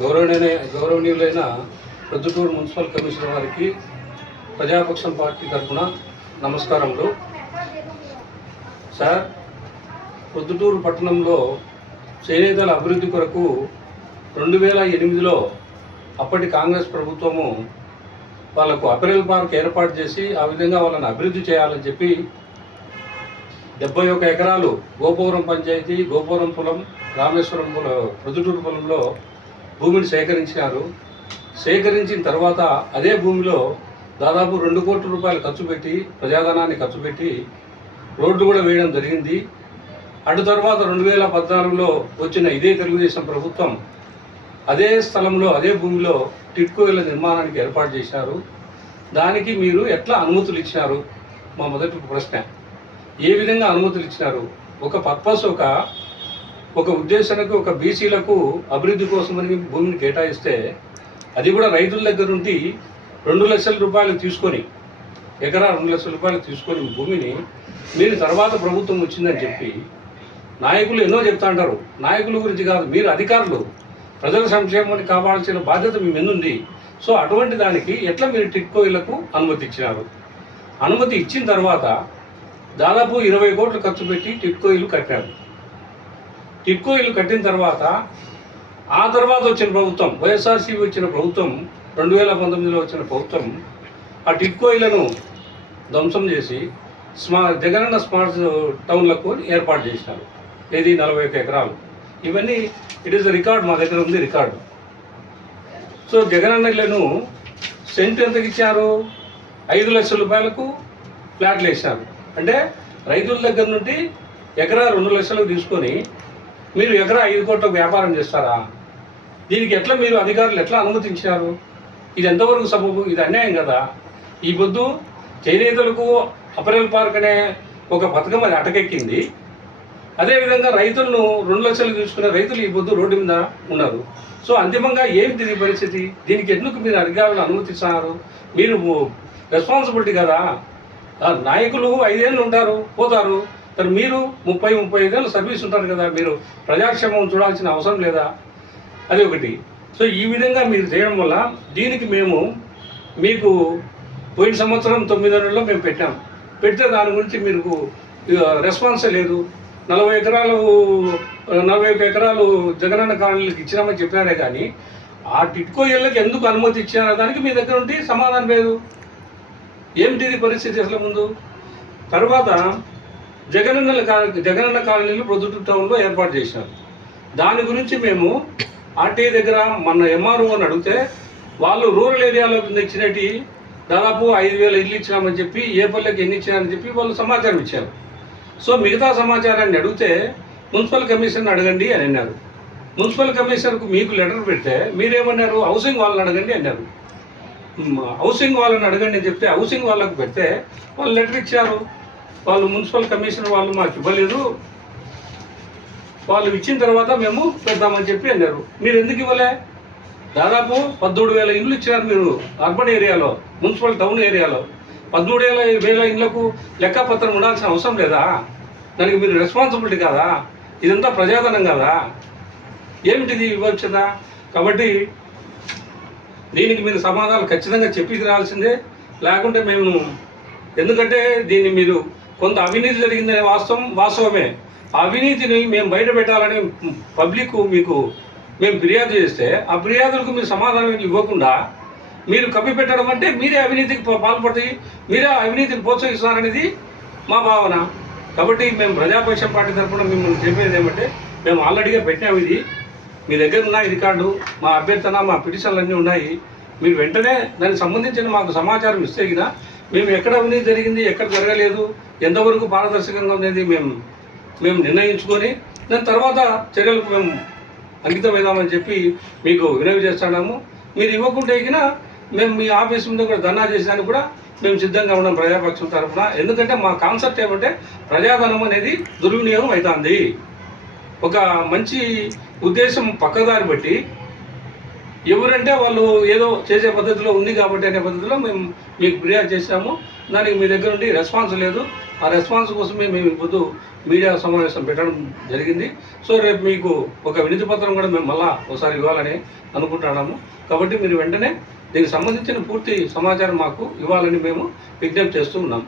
గౌరవనీయులైన Proddatur municipal commissioner వారికి ప్రజాపక్షం party తరఫున నమస్కారములు. సార్, ప్రొద్దుటూరు పట్టణంలో చేనేతల అభివృద్ధి కొరకు 2008లో అప్పటి కాంగ్రెస్ ప్రభుత్వము వాళ్ళకు అపెరల్ పార్క్ ఏర్పాటు చేసి ఆ విధంగా వాళ్ళని అభివృద్ధి చేయాలని చెప్పి 71 ఎకరాలు గోపవరం పంచాయతీ, గోపవరం పొలం, రామేశ్వరం ప్రొద్దుటూరు పొలంలో భూమిని సేకరించినారు. సేకరించిన తర్వాత అదే భూమిలో దాదాపు 2 కోట్ల రూపాయలు ఖర్చు పెట్టి, ప్రజాధనాన్ని ఖర్చు పెట్టి రోడ్డు కూడా వేయడం జరిగింది. అటు తర్వాత 2014లో వచ్చిన ఇదే తెలుగుదేశం ప్రభుత్వం అదే స్థలంలో, అదే భూమిలో టిట్కో ఇళ్ల నిర్మాణానికి ఏర్పాటు చేశారు. దానికి మీరు ఎట్లా అనుమతులు ఇచ్చినారు? మా మొదటి ప్రశ్న. ఏ విధంగా అనుమతులు ఇచ్చినారు? ఒక పర్పస్, ఒక ఉద్దేశానికి, ఒక బీసీలకు అభివృద్ధి కోసమని భూమిని కేటాయిస్తే అది కూడా రైతుల దగ్గర నుండి 2 లక్షల రూపాయలు తీసుకొని, ఎకరా 2 లక్షల రూపాయలు తీసుకొని భూమిని మీరు తర్వాత ప్రభుత్వం వచ్చిందని చెప్పి నాయకులు ఎన్నో చెప్తా అంటారు. నాయకుల గురించి కాదు, మీరు అధికారులు, ప్రజల సంక్షేమాన్ని కాపాడాల్సిన బాధ్యత మీ మీద ఉంది. సో అటువంటి దానికి ఎట్లా మీరు టిట్కో ఇళ్లకు అనుమతి ఇచ్చినారు? అనుమతి ఇచ్చిన తర్వాత దాదాపు 20 కోట్లు ఖర్చు పెట్టి టిట్కో ఇల్లు కట్టారు. టిట్కో ఇల్లు కట్టిన తర్వాత ఆ తర్వాత వచ్చిన ప్రభుత్వం, వైఎస్ఆర్సీపీ వచ్చిన ప్రభుత్వం, 2019లో వచ్చిన ప్రభుత్వం ఆ టిట్కో ఇళ్లను ధ్వంసం చేసి జగనన్న స్మార్ట్ టౌన్లకు ఏర్పాటు చేసినారు. ఏది 41 ఎకరాలు. ఇవన్నీ ఇట్ ఈస్ రికార్డ్, మా దగ్గర ఉంది రికార్డు. సో జగనన్న ఇళ్లను సెంటు ఎంతకి ఇచ్చారు? 5 లక్షల రూపాయలకు ఫ్లాట్లు వేసినారు. అంటే రైతుల దగ్గర నుండి ఎకరా 2 లక్షలకు తీసుకొని మీరు ఎకరా 5 కోట్లకు వ్యాపారం చేస్తారా? దీనికి ఎట్లా మీరు అధికారులు ఎట్లా అనుమతించారు? ఇది ఎంతవరకు సబబు? ఇది అన్యాయం కదా. ఈ పొద్దు చేనేతలకు అపెరల్ పార్క్ అనే ఒక పథకం అది అటకెక్కింది. అదేవిధంగా రైతులను 2 లక్షలు తీసుకునే రైతులు ఈ పొద్దు రోడ్డు మీద ఉన్నారు. సో అంతిమంగా ఏమిటి ఈ పరిస్థితి? దీనికి ఎందుకు మీరు అధికారులు అనుమతిస్తున్నారు? మీరు రెస్పాన్సిబిలిటీ కదా. నాయకులు 5 ఏళ్ళు ఉంటారు, పోతారు. మరి మీరు 30-35 ఏళ్ళు సర్వీస్ ఉంటారు కదా. మీరు ప్రజాక్షేమం చూడాల్సిన అవసరం లేదా? అది ఒకటి. సో ఈ విధంగా మీరు చేయడం వల్ల దీనికి మీకు పోయిన సంవత్సరం 9 నెలల్లో మేము పెడితే దాని గురించి మీకు రెస్పాన్సే లేదు. 41 ఎకరాలు జగనన్న కాలనీలకు ఇచ్చినామని చెప్పినారే కానీ ఆ టిట్కో ఇళ్ళకి ఎందుకు అనుమతి ఇచ్చినారో దానికి మీ దగ్గర నుండి సమాధానం లేదు. ఏమిటిది పరిస్థితి అసలు ముందు? తర్వాత జగనన్న కాలనీలు ప్రొద్దుటూరు టౌన్లో ఏర్పాటు చేసినారు. దాని గురించి మేము ఆర్టీఐ దగ్గర మన ఎంఆర్ఓని అడిగితే వాళ్ళు రూరల్ ఏరియాలో ఇచ్చినట్టు దాదాపు 5,000 ఇల్లు ఇచ్చినామని చెప్పి, ఏ పల్లెకి ఎన్ని ఇచ్చినారని చెప్పి వాళ్ళు సమాచారం ఇచ్చారు. సో మిగతా సమాచారాన్ని అడిగితే మున్సిపల్ కమిషనర్ని అడగండి అని అన్నారు. మున్సిపల్ కమిషనర్కు మీకు లెటర్ పెడితే మీరేమన్నారు? హౌసింగ్ వాళ్ళని అడగండి అన్నారు. హౌసింగ్ వాళ్ళని అడగండి అని చెప్తే హౌసింగ్ వాళ్ళకు పెడితే వాళ్ళు లెటర్ ఇచ్చారు. వాళ్ళు మున్సిపల్ కమిషనర్ వాళ్ళు మాకు ఇవ్వలేదు, వాళ్ళు ఇచ్చిన తర్వాత మేము పెడతామని చెప్పి అన్నారు. మీరు ఎందుకు ఇవ్వలే? దాదాపు 17,000 ఇండ్లు ఇచ్చినారు మీరు అర్బన్ ఏరియాలో, మున్సిపల్ టౌన్ ఏరియాలో. 13,000 ఇండ్లకు లెక్కపత్రం ఉండాల్సిన అవసరం లేదా? దానికి మీరు రెస్పాన్సిబిలిటీ కాదా? ఇదంతా ప్రజాధనం కదా. ఏమిటిది ఇవ్వచ్చుదా? కాబట్టి దీనికి మీరు సమాధానాలు ఖచ్చితంగా చెప్పి రావాల్సిందే. లేకుంటే మేము, ఎందుకంటే దీన్ని మీరు కొంత అవినీతి జరిగిందనే వాస్తవమే. అవినీతిని మేము బయట పెట్టాలని పబ్లిక్ మీకు మేము ఫిర్యాదు చేస్తే ఆ ఫిర్యాదులకు మీరు సమాధానం ఇవ్వకుండా మీరు కప్పిపెట్టడం అంటే మీరే అవినీతికి పాల్పడి మీరే అవినీతిని ప్రోత్సహిస్తున్నారనేది మా భావన. కాబట్టి మేము ప్రజాపక్షం పార్టీ తరఫున మిమ్మల్ని చెప్పేది ఏమంటే, మేము ఆల్రెడీగా పెట్టినాము. ఇది మీ దగ్గర ఉన్నాయి రికార్డు, మా అభ్యర్థన, మా పిటిషన్లు అన్నీ ఉన్నాయి. మీరు వెంటనే దానికి సంబంధించిన మాకు సమాచారం ఇస్తే గిన మేము ఎక్కడ అవినీతి జరిగింది, ఎక్కడ జరగలేదు, ఎంతవరకు పారదర్శకంగా ఉండేది మేము నిర్ణయించుకొని దాని తర్వాత చర్యలకు మేము అంకితమవుదామని చెప్పి మీకు వినవి చేస్తున్నాము. మీరు ఇవ్వకుంటే గిన మేము మీ ఆఫీస్ ముందు కూడా ధర్నా చేసేదానికి కూడా మేము సిద్ధంగా ఉన్నాం ప్రజాపక్షం తరఫున. ఎందుకంటే మా కాన్సెప్ట్ ఏమంటే ప్రజాధనం అనేది దుర్వినియోగం అవుతుంది. ఒక మంచి ఉద్దేశం పక్కదారి బట్టి ఎవరంటే వాళ్ళు ఏదో చేసే పద్ధతిలో ఉంది కాబట్టి అనే పద్ధతిలో మేము మీకు ఫిర్యాదు చేశాము. దానికి మీ దగ్గర నుండి రెస్పాన్స్ లేదు. ఆ రెస్పాన్స్ కోసమే మేము ఇప్పుడు మీడియా సమావేశం పెట్టడం జరిగింది. సో రేపు మీకు ఒక వినతి పత్రం కూడా మేము మళ్ళా ఒకసారి ఇవ్వాలని అనుకుంటున్నాము. కాబట్టి మీరు వెంటనే దీనికి సంబంధించిన పూర్తి సమాచారం మాకు ఇవ్వాలని మేము విజ్ఞప్తి చేస్తూ ఉన్నాం.